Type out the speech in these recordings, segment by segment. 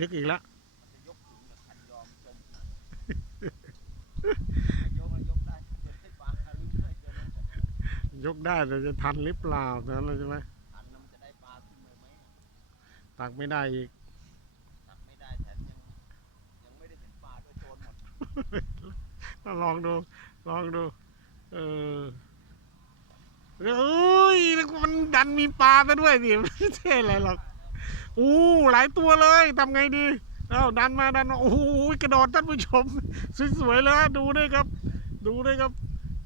ลึกอีกแล้วมันจะยกถึงกับคันยอมจมนะยกแล้วยกได้เดินให้ปลาลึกให้เดินให้ยกได้แต่จะทันหรือเปล่าเท่านั้นเลยใช่ไหมทันแล้วมันจะได้ปลาขึ้นมาไหมตักไม่ได้อีก ตักไม่ได้แถมยังยังไม่ได้เห็นปลาด้วยโจรหมดลองดู ลองดู เออเอ้ยแล้วมันดันมีปลาซะด้วยสิไม่ใช่อะไรหรอก อู้หลายตัวเลยทำไงดีเอาดันมาดันมาโอ้โหกระโดดท่านผู้ชม สวยๆเลยดูด้วยครับ ดูด้วยครับ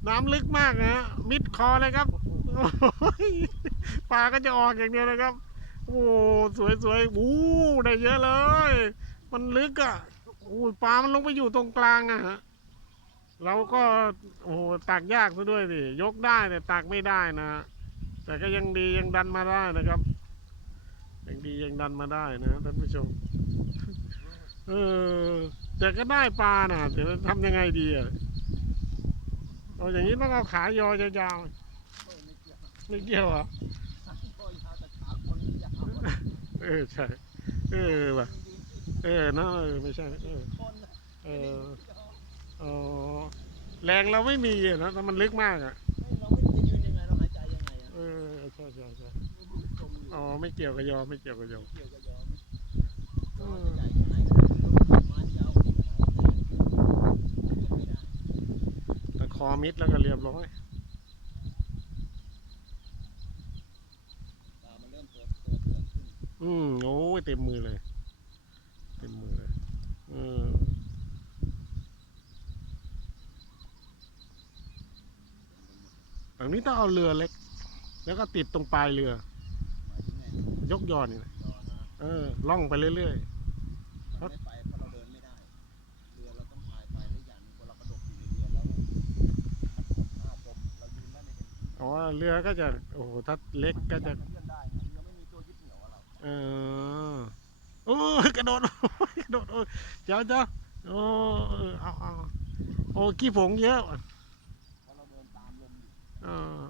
น้ำลึกมากนะมิดคอเลยครับปลาก็จะออกอย่างเดียวนะครับ โอ้สวยๆอู้ได้เยอะเลย มันลึกอะโอ้ปลามันลงไปอยู่ตรงกลางอะฮะเราก็โอ้โตักยากซะด้วยสิยกได้แต่ตักไม่ได้นะแต่ก็ยังดียังดันมาได้นะครับ ยังดียังดันมาได้นะท่านผู้ชม เออ แต่ก็ได้ปลานะแต่ทำยังไงดีอะเอาอย่างนี้ต้องเอาขายอยาวเฮ้ยไม่เกี่ยวๆไม่เกี่ยวอะเออใช่ เออว่ะเออนอะเออไม่ใช่ เออเออแรงเราไม่มีนะแต่มันลึกมากอะ ไม่เกี่ยวกับยอไม่เกี่ยวกับยอเกี่ยวกับยอมยอมจะใหญ่แค่ไหนก็ได้ไม้ยาวขนาดไหนไม่ได้แต่คอมิดแล้วก็เรียบร้อยปลามันเริ่มตัวตัวเสื่อมขึ้นอืมโอ้ยเต็มมือเลย เต็มมือเลยเอออันนี้ต้องเอาเรือเล็ก แล้วก็ติดตรงปลายเรือหมายถึงไง ยกยอนี่นะยอนะเออ ล่องไปเรื่อยมันไม่ไปเพราะเราเดินไม่ได้ เรือเราต้องพายไปและอีกอย่างหนึงพอเรากระดกอยู่ในเรือแล้วมันจมหน้าจมเรายืนได้ไม่เต็มที่ๆอ๋อเรือก็จะโอ้โหถ้าเล็กก็จะมันเลื่อนได้ไงเรือไม่มีตัวยึดเหนี่ยวอะเราเออโอ้ยกระโดดโอ้ยกระโดดโอ้ยเจ้าเจ้าโอ้เออเอาเอาโอ้ขี้ผงเยอะว่ะเพราะเราเดินตามลมอยู่ เออ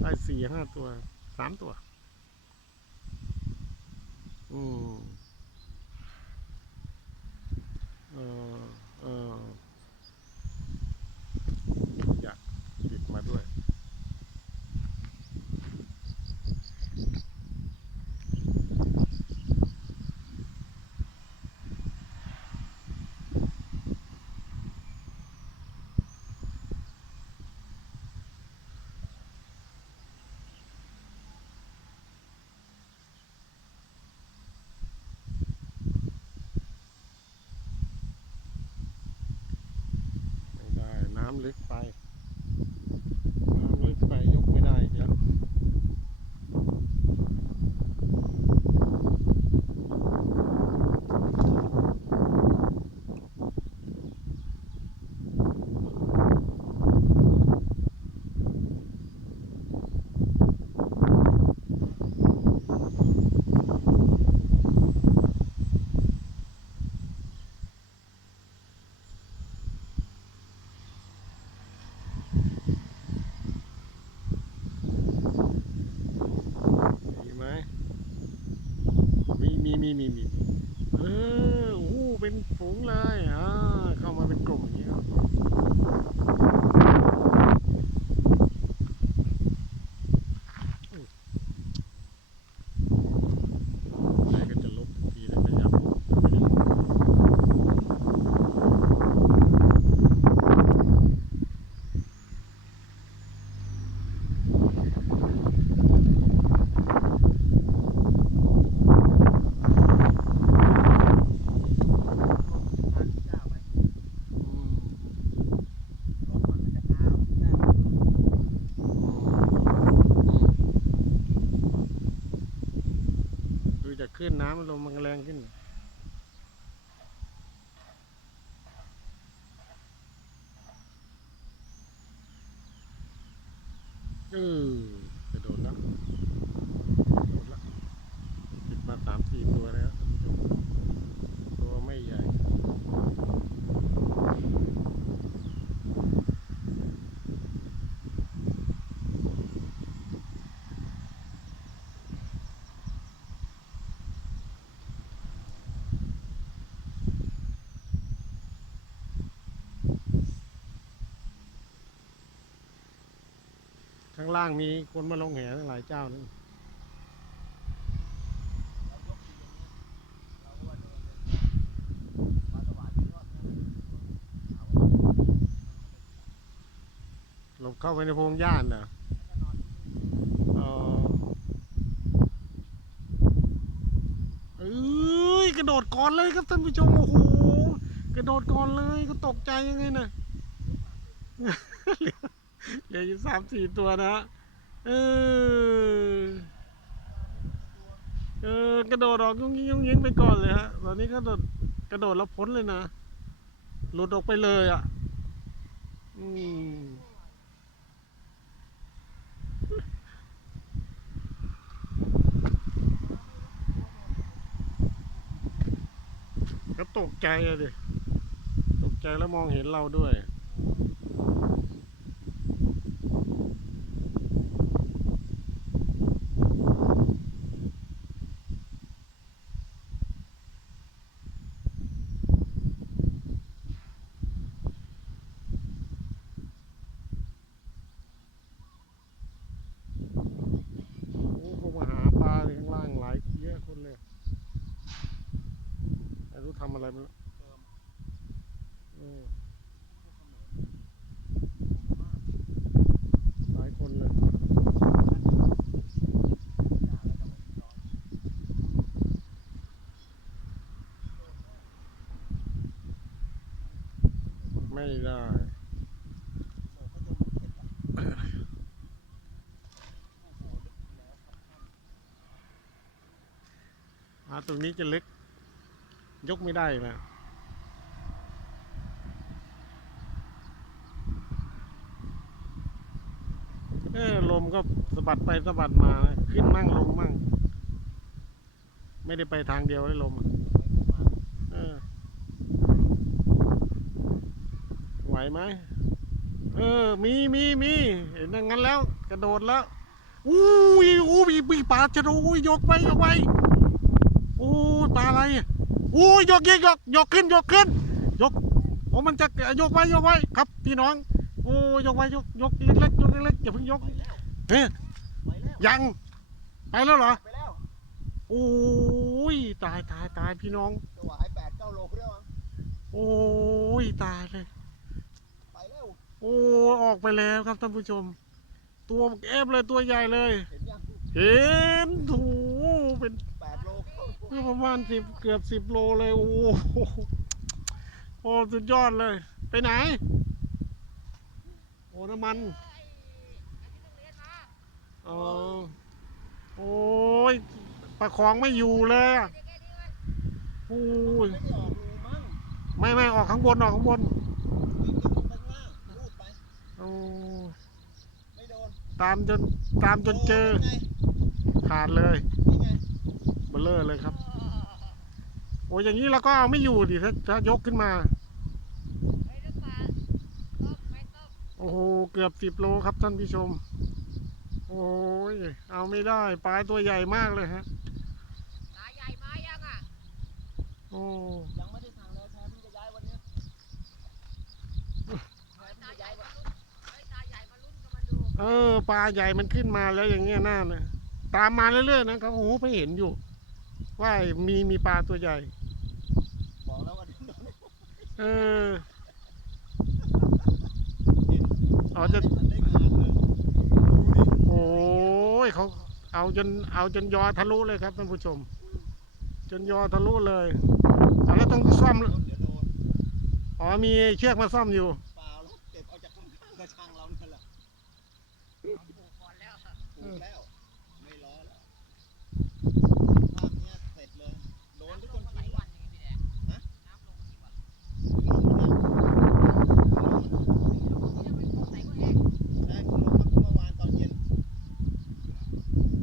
ได้สี่ห้าตัวสามตัว อืมเออเอออยากติดมาด้วย ไม่ได้ น้ำลึกไป น้ำลึกไปยกไม่ได้อีกแล้ว มีไหม มีมีมีมีเออโอ้เป็นฝูงเลยอ่าเข้ามาเป็นกลุ่มอย่างนี้ครับใครก็จะลบทุกทีเลยขยับอืม ลมมันจะพาหญ้า ดู จากขึ้นลมมันแรงขึ้น อือกระโดดแล้วกระโดดแล้วติดมาสามสี่ตัวแล้วท่านผู้ชมตัวไม่ใหญ่ ล่างมีคนมาลงแห่ตั้งหลายเจ้านั่นเรายกทีอย่างหลบเข้าไปในพงหญ้าเหรอแล้วก็นอนที่นี่เออเอ้ยกระโดดก่อนเลยครับท่านผู้ชมโอ้โหกระโดดก่อนเลยก็ตกใจยังไงนะ เหลืออยู่สามสี่ตัวนะเออเออกระโดดออกยุ่งยิงยุ่งยิงไปก่อนเลยฮะตอนนี้ก็โดดกระโดดแล้วพ้นเลยนะหลุดออกไปเลยอะ อืมก็ตกใจอะดิตกใจแล้วมองเห็นเราด้วย โอ้ผมมาหาปลาข้างล่างหลายเยอะคนเลยไม่รู้ทำ อะไรไมันเดิมเออพวกเขมรหลายคนเลยย่าแล้วไม่ได้โอ้เขาตรงนี้จะล็ก ยกไม่ได้นะเออลมก็สะบัดไปสะบัดมานะขึ้นมั่งลงมั่ง ไม่ได้ไปทางเดียวเลยลมอะไปขึ้นมาเออไหวไหมเออ มีมีมีเห็นอย่างนั้นแล้ว กระโดดแล้วอู้ยอู้ยปลาจะดูยกไปยกไปโอ้ปลาอะไร อะอู้ยยกยกยกยกขึ้นยกขึ้น ยกโอ้มันจะยกไว้ยกไว้ครับพี่น้องโอ้ยยกไว้ยกยกเล็กๆยกเล็กๆอย่าเพิ่งยกไปแล้วเฮ้ยไปแล้วยังไปแล้วเหรอไปแล้วโอ้ยตายตายตายพี่น้องถวายแปดเก้าโลเรื่องโอ้ยตายเลยไปแล้วโอ้ออกไปแล้วครับท่านผู้ชม ตัวเอฟเลยตัวใหญ่เลย เห็นยังเห็นถูเป็น แปดโลเข้าประมาณสิบเกือบสิบโลเลยโอ้โหโอ้สุดยอดเลย ไปไหน โอ้น้ำมันเออโอ้ยประคองไม่อยู่เลยอะโอ้ยไม่ได้ออกรูมั้งไม่ไม่ออกข้างบนออกข้างบนวิ่งก็ลงไปข้างล่างรูดไปโอ้ไม่โดนตามจนตามจนเจอโไงขาดเลยนี่ไงเบลเลอร์เลยครับ โอ้ยอย่างนี้เราก็เอาไม่อยู่ดิถ้าถ้ายกขึ้นมา โอ้โห เกือบสิบโลครับท่านผู้ชม โอ้ย เอาไม่ได้ ปลายตัวใหญ่มากเลยฮะ ตาใหญ่มายังอะ โอ้ยังไม่ได้สั่งเลยแพรเพิ่งจะย้ายวันเนี้ยแพรเพิ่งตาจะใหญ่ย้ายวันมาลุ้นเฮ้ยตาใหญ่มาลุ้นกับมันดูเออ ปลาใหญ่มันขึ้นมาแล้วอย่างเงี้ยน่านะตามมาเรื่อยๆนะครับโอ้โหไปเห็นอยู่ ว่ามีมีปลาตัวใหญ่ บอกแล้วว่าเดี๋ยวโดน เออเอาจะได้งานเลยดูดิโอ้ยเขาเอาจนเอาจนยอทะลุเลยครับท่านผู้ชม จนยอทะลุเลยเอาแล้วต้องซ่อมเดี๋ยวโดนอ๋อมีเชือกมาซ่อมอยู่ เปล่าแล้วเก็บเอาจากข้างๆกระชังเราเนี่ยแหละ ผูกก่อนแล้ว ถูกแล้ว ไม่ล้อแล้วภาพเนี้ยเสร็จเลย โดนทุกคน ห คิ ลา ด ย ว่า วันอย่างนี้พี่แดง ฮะ น้ำลงกี่วัน ลงนะ นี่เราไปใส่ก็แห้ง ใช่ผมลงมาเมื่อวานตอนเย็น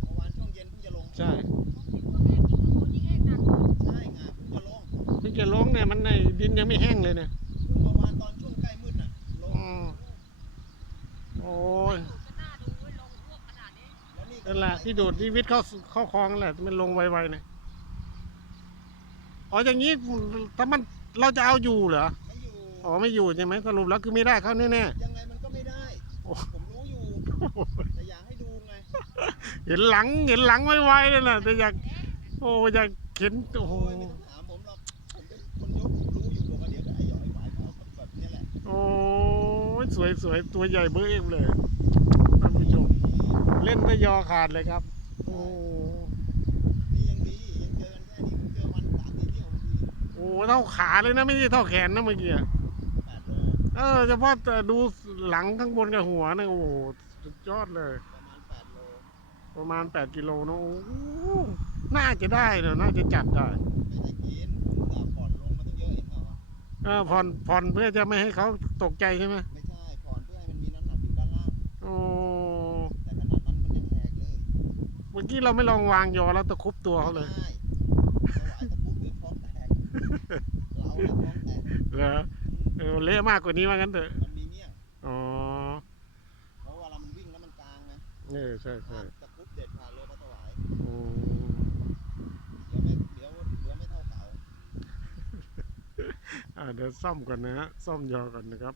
เมื่อวานช่วงเย็นเพิ่งจะลง ใช่ กินก็แห้งกินก็โดนยิ่งแห้งหนัก ใช่ไงเพิ่งจะลง เพิ่งจะลงเนี่ยมันในดินยังไม่แห้งเลยเนี่ย เพิ่งเมื่อวานตอนช่วงใกล้มืดน่ะ ลง อืมโอ้ย สูตรก็น่าดูไว้ลงพวกขนาดนี้ แล้ว นี่ก็นั่นแหละที่ดูดที่วิทย์เข้าเข้าคลองนั่นแหละมันลงไวๆเนี่ยอ๋ออย่างนี้ถ้ามันเราจะเอาอยู่เหรอไม่อยู่อ๋อไม่อยู่ใช่ไหมสรุปแล้วคือไม่ได้เขาแน่ยังไงมันก็ไม่ได้โอ้ผมรู้อยู่เแต่อยากให้ดูไง เห็นหลังเห็นหลังไวๆเลยนะแต่อยากโอ้อยากเห็นโอ้โหโอ้ยไม่ต้องถามผมหรอกผมเป็นคนยกผมรู้อยู่บอกว่าเดี๋ยวไอ้หยอยหวายเขาเอาแบบนี้แหละโอ้ยสวยสวยตัวใหญ่เบ้อเอ็มเลยท่านผู้ชม เล่นไม่ยอขาดเลยครับ โอ้นี่ยังดียังเจอกันแค่นี้ผมเจอวันสามสี่เที่ยวบางทีโหเท่าขาเลยนะไม่ใช่เท่าแขนนะเมื่อกี้อะแปดโลเออเฉพาะแต่ดูหลังข้างบนกับหัวนะโอ้โหสุดยอดเลย ประมาณแปดโลประมาณ 8 กิโลนะโอ้โหน่าจะได้เนอะน่าจะจัดได้ ไม่ได้กินผมกลับก่อนลงมาตั้งเยอะเห็นเปล่าวะเออผ่อนผ่อนเพื่อจะไม่ให้เขาตกใจใช่ไหมไม่ใช่ก่อนเพื่อให้มันมีน้ำหนักอยู่ด้านล่าง โอ้ แต่ขนาดนั้นมันยังแหกเลย เมื่อกี้เราไม่ลองวางยอแล้วตะครุบตัวเขาเลยไม่ได้ถวายตะปุ๊บเดี๋ยวท้องแตกเราเนี่ยท้องแตกเหรอเออเละมากกว่านี้ว่างั้นเถอะมันมีเมี่ยงอ๋อเพราะเวลามันวิ่งแล้วมันกลางไงเออใช่ใช่ตะปุ๊บเด็ดขาดเลยพระถวายอืมเดี๋ยวไม่เดี๋ยวเหลือไม่เท่าเก่าอ่าเดี๋ยวซ่อมก่อนนะฮะซ่อมยอก่อนนะครับ